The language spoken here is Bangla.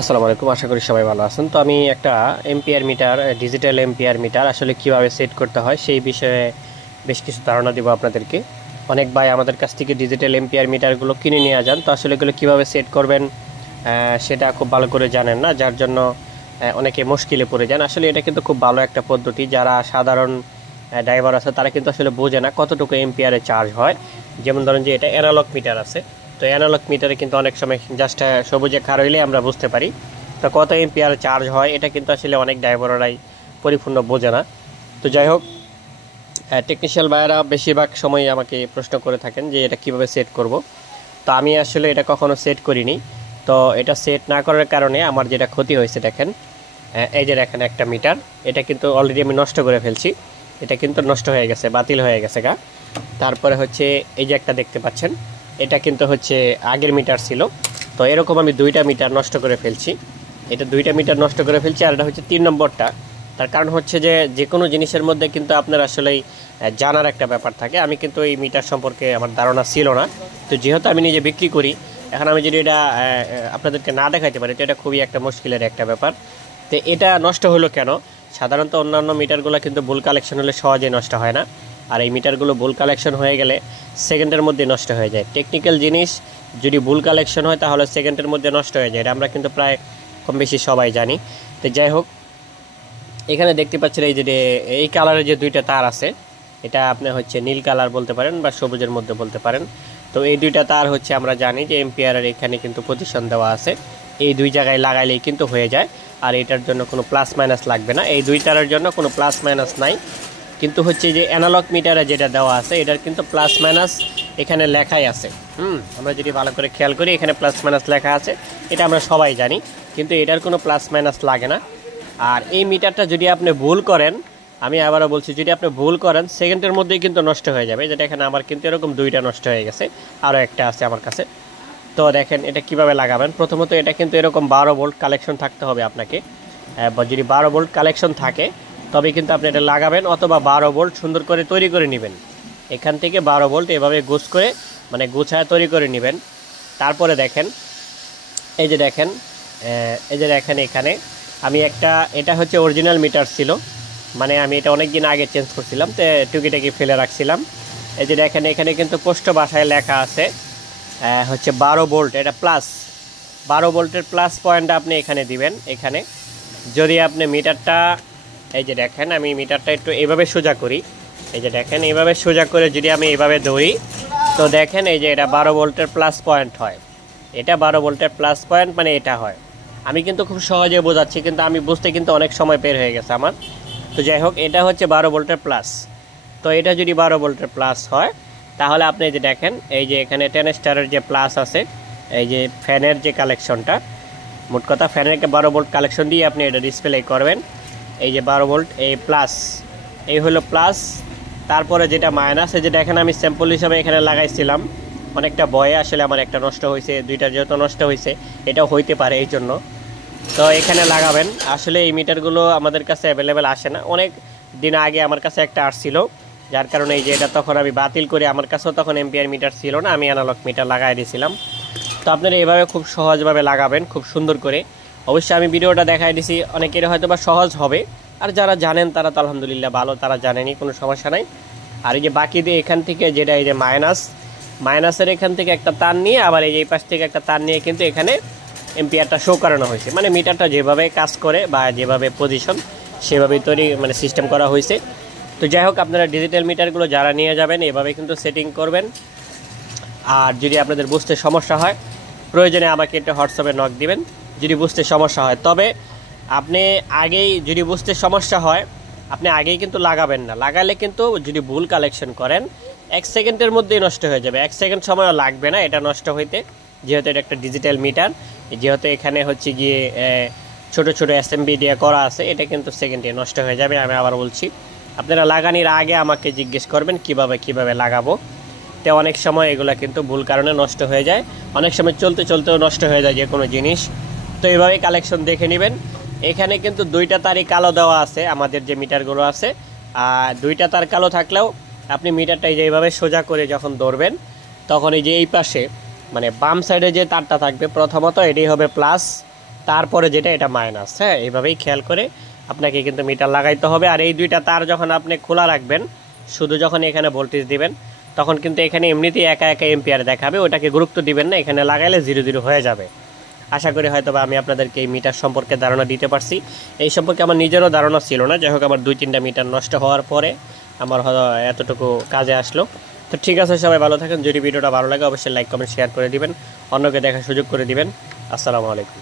আসসালামু আলাইকুম, আশা করি সবাই ভালো আছেন। তো আমি একটা ampere metre, digital ampere metre আসলে কিভাবে সেট করতে হয় সেই বিষয়ে বেশ কিছু ধারণা দিব আপনাদেরকে। অনেক ভাই আমাদের কাছ থেকে ডিজিটাল এম্পিয়ার মিটারগুলো কিনে নিয়ে যান, তো আসলে এগুলো কীভাবে সেট করবেন সেটা খুব ভালো করে জানেন না, যার জন্য অনেকে মুশকিলে পড়ে যান। আসলে এটা কিন্তু খুব ভালো একটা পদ্ধতি। যারা সাধারণ ড্রাইভার আছে তারা কিন্তু আসলে বোঝে না কতটুকু এম্পিয়ারে চার্জ হয়। যেমন ধরেন যে এটা অ্যানালগ মিটার আছে, তো অ্যানালগ মিটারে কিন্তু অনেক সময় জাস্ট সবুজে খাড়া হইলে আমরা বুঝতে পারি তো কত এম্পিয়ার চার্জ হয়। এটা কিন্তু আসলে অনেক ড্রাইভাররাই পরিপূর্ণ বোঝে না। তো যাই হোক, টেকনিশিয়াল ভাইয়েরা বেশিরভাগ সময় আমাকে প্রশ্ন করে থাকেন যে এটা কিভাবে সেট করব। তো আমি আসলে এটা কখনো সেট করিনি। তো এটা সেট না করার কারণে আমার যেটা ক্ষতি হয়েছে দেখেন, এই যে দেখেন একটা মিটার, এটা কিন্তু অলরেডি আমি নষ্ট করে ফেলছি। এটা কিন্তু নষ্ট হয়ে গেছে, বাতিল হয়ে গেছে গা। তারপরে হচ্ছে এই যে একটা দেখতে পাচ্ছেন, এটা কিন্তু হচ্ছে আগের মিটার ছিল। তো এরকম আমি দুইটা মিটার নষ্ট করে ফেলছি। এটা দুইটা মিটার নষ্ট করে ফেলছি, আর এটা হচ্ছে 3 নম্বরটা। তার কারণ হচ্ছে যে কোনো জিনিসের মধ্যে কিন্তু আপনার আসলেই জানার একটা ব্যাপার থাকে। আমি কিন্তু এই মিটার সম্পর্কে আমার ধারণা ছিল না। তো যেহেতু আমি নিজে বিক্রি করি, এখন আমি যদি এটা আপনাদেরকে না দেখাইতে পারি তো এটা খুবই একটা মুশকিলের একটা ব্যাপার। তো এটা নষ্ট হলো কেন? সাধারণত অন্যান্য মিটারগুলো কিন্তু বুল কালেকশন হলে সহজে নষ্ট হয় না, আর এই মিটারগুলো বুল কালেকশন হয়ে গেলে সেকেন্ডের মধ্যে নষ্ট হয়ে যায়। টেকনিক্যাল জিনিস যদি বুল কালেকশন হয় তাহলে সেকেন্ডের মধ্যে নষ্ট হয়ে যায়, এটা আমরা কিন্তু প্রায় কম বেশি সবাই জানি। তো যাই হোক, এখানে দেখতে পাচ্ছেন এই যে এই কালারের যে দুইটা তার আছে, এটা আপনি হচ্ছে নীল কালার বলতে পারেন বা সবুজের মধ্যে বলতে পারেন। তো এই দুইটা তার হচ্ছে আমরা জানি যে এম্পিয়ারের এখানে কিন্তু পজিশন দেওয়া আছে, এই দুই জায়গায় লাগাইলেই কিন্তু হয়ে যায়। আর এটার জন্য কোনো প্লাস মাইনাস লাগবে না, এই দুই তারের জন্য কোনো প্লাস মাইনাস নাই। কিন্তু হচ্ছে যে অ্যানালগ মিটারে যেটা দেওয়া আছে এটার কিন্তু প্লাস মাইনাস এখানে লেখাই আছে। আমরা যদি ভালো করে খেয়াল করি এখানে প্লাস মাইনাস লেখা আছে, এটা আমরা সবাই জানি, কিন্তু এটার কোনো প্লাস মাইনাস লাগে না। আর এই মিটারটা যদি আপনি ভুল করেন, আমি আবারও বলছি, যদি আপনি ভুল করেন সেকেন্ডের মধ্যেই কিন্তু নষ্ট হয়ে যাবে। যেটা এখানে আমার কিন্তু এরকম দুইটা নষ্ট হয়ে গেছে, আরও একটা আছে আমার কাছে। তো দেখেন এটা কিভাবে লাগাবেন। প্রথমত এটা কিন্তু এরকম 12 ভোল্ট কালেকশন থাকতে হবে আপনাকে। যদি 12 ভোল্ট কালেকশন থাকে তবে কিন্তু আপনি এটা লাগাবেন, অথবা 12 ভোল্ট সুন্দর করে তৈরি করে নেবেন। এখান থেকে 12 ভোল্ট এভাবে গোছ করে মানে গোছায় তৈরি করে নেবেন। তারপরে দেখেন এই যে দেখেন এখানে আমি একটা, এটা হচ্ছে অরিজিনাল মিটার ছিল, মানে আমি এটা অনেক দিন আগে চেঞ্জ করছিলাম, তো টুকিটাকি ফেলে রাখছিলাম। এই যে দেখেন এখানে কিন্তু স্পষ্ট ভাষায় লেখা আছে হচ্ছে 12 ভোল্ট, এটা প্লাস 12 ভোল্টের প্লাস পয়েন্টটা আপনি এখানে দিবেন। এখানে যদি আপনি মিটারটা, এই যে দেখেন আমি মিটারটা একটু এইভাবে সোজা করি, এই যে দেখেন এইভাবে সোজা করে যদি আমি এইভাবে ধরি, তো দেখেন এই যে এটা 12 ভোল্টের প্লাস পয়েন্ট হয়। এটা 12 ভোল্টের প্লাস পয়েন্ট মানে এটা হয়। আমি কিন্তু খুব সহজে বোঝাচ্ছি, কিন্তু আমি বুঝতে কিন্তু অনেক সময় বের হয়ে গেছে আমার। তো যাই হোক, এটা হচ্ছে 12 ভোল্টের প্লাস। তো এটা যদি 12 ভোল্টের প্লাস হয় তাহলে আপনি এই যে দেখেন এই যে এখানে 10 স্টারের যে প্লাস আছে, এই যে ফ্যানের যে কালেকশনটা, মোট কথা ফ্যানের একটা 12 ভোল্ট কালেকশন দিয়ে আপনি এটা ডিসপ্লে করবেন। এই যে 12 ভোল্ট এই প্লাস, এই হলো প্লাস। তারপরে যেটা মাইনাস, এই যে দেখেন আমি স্যাম্পল হিসাবে এখানে লাগাইছিলাম, অনেকটা বয়ে আসলে আমার একটা নষ্ট হয়েছে, দুইটা যেহেতু নষ্ট হয়েছে এটাও হইতে পারে এই জন্য। তো এখানে লাগাবেন। আসলে এই মিটারগুলো আমাদের কাছে অ্যাভেলেবেল আসে না, অনেক দিন আগে আমার কাছে একটা আসছিল, যার কারণে এই যে এটা তখন আমি বাতিল করে, আমার কাছেও তখন এম্পিয়ার মিটার ছিল না, আমি অ্যানালগ মিটার লাগাই দিয়েছিলাম। তো আপনারা এভাবে খুব সহজভাবে লাগাবেন, খুব সুন্দর করে। অবশ্যই আমি ভিডিওটা দেখাই দিছি, অনেকের হয়তো বা সহজ হবে, আর যারা জানেন তারা তো আলহামদুলিল্লাহ ভালো, তারা জানেনি, কোনো সমস্যা নাই। আর এই যে বাকি দিয়ে এখান থেকে যেটা এই যে মাইনাসের এখান থেকে একটা তার নিয়ে আবার এই যে এই পাশ থেকে একটা তার নিয়ে কিন্তু এখানে এম্পিয়ারটা শো করানো হয়েছে, মানে মিটারটা যেভাবে কাজ করে বা যেভাবে পজিশন সেভাবেই তৈরি মানে সিস্টেম করা হয়েছে। তো যাই হোক, আপনারা ডিজিটাল মিটারগুলো যারা নিয়ে যাবেন এভাবে কিন্তু সেটিং করবেন। আর যদি আপনাদের বুঝতে সমস্যা হয় প্রয়োজনে আমাকে একটা হোয়াটসঅ্যাপে নক দিবেন যদি বুঝতে সমস্যা হয়। তবে আপনি আগেই, যদি বুঝতে সমস্যা হয় আপনি আগেই কিন্তু লাগাবেন না, লাগালে কিন্তু যদি ভুল কালেকশন করেন 1 সেকেন্ডের মধ্যেই নষ্ট হয়ে যাবে। 1 সেকেন্ড সময়ও লাগবে না এটা নষ্ট হইতে, যেহেতু এটা একটা ডিজিটাল মিটার, যেহেতু এখানে হচ্ছে গিয়ে ছোট ছোট অ্যাসেম্বলি দিয়ে করা আছে, এটা কিন্তু সেকেন্ডে নষ্ট হয়ে যাবে। আমি আবার বলছি, আপনারা লাগানোর আগে আমাকে জিজ্ঞেস করবেন কিভাবে লাগাবো। তো অনেক সময় এগুলা কিন্তু ভুল কারণে নষ্ট হয়ে যায়, অনেক সময় চলতে চলতেও নষ্ট হয়ে যায় যে কোনো জিনিস। তো এইভাবে কালেকশন দেখে নেবেন। এখানে কিন্তু দুইটা তারই কালো দেওয়া আছে, আমাদের যে মিটারগুলো আছে, আর দুইটা তার কালো থাকলেও আপনি মিটারটা এইভাবে সোজা করে যখন ধরবেন তখন এই যে এই পাশে মানে বাম সাইডে যে তারটা থাকবে প্রথমত এটাই হবে প্লাস, তারপরে যেটা এটা মাইনাস। হ্যাঁ, এইভাবেই খেয়াল করে আপনাকে কিন্তু মিটার লাগাইতে হবে। আর এই দুইটা তার যখন আপনি খোলা রাখবেন, শুধু যখন এখানে ভোল্টেজ দিবেন, তখন কিন্তু এখানে এমনিতেই একা একা এম্পিয়ার দেখাবে, ওটাকে গুরুত্ব দিবেন না, এখানে লাগাইলে 0 0 হয়ে যাবে। আশা করি হয়তো বা আমি আপনাদেরকে এই মিটার সম্পর্কে ধারণা দিতে পারছি। এই সম্পর্কে আমার নিজেরও ধারণা ছিল না, যাই হোক আমার 2-3টা মিটার নষ্ট হওয়ার পরে আমার হয়তো এতটুকু কাজে আসলো। তো ঠিক আছে, সবাই ভালো থাকেন। যদি ভিডিওটা ভালো লাগে অবশ্যই লাইক কমেন্ট শেয়ার করে দিবেন, অন্যকে দেখার সুযোগ করে দিবেন। আসসালামু আলাইকুম।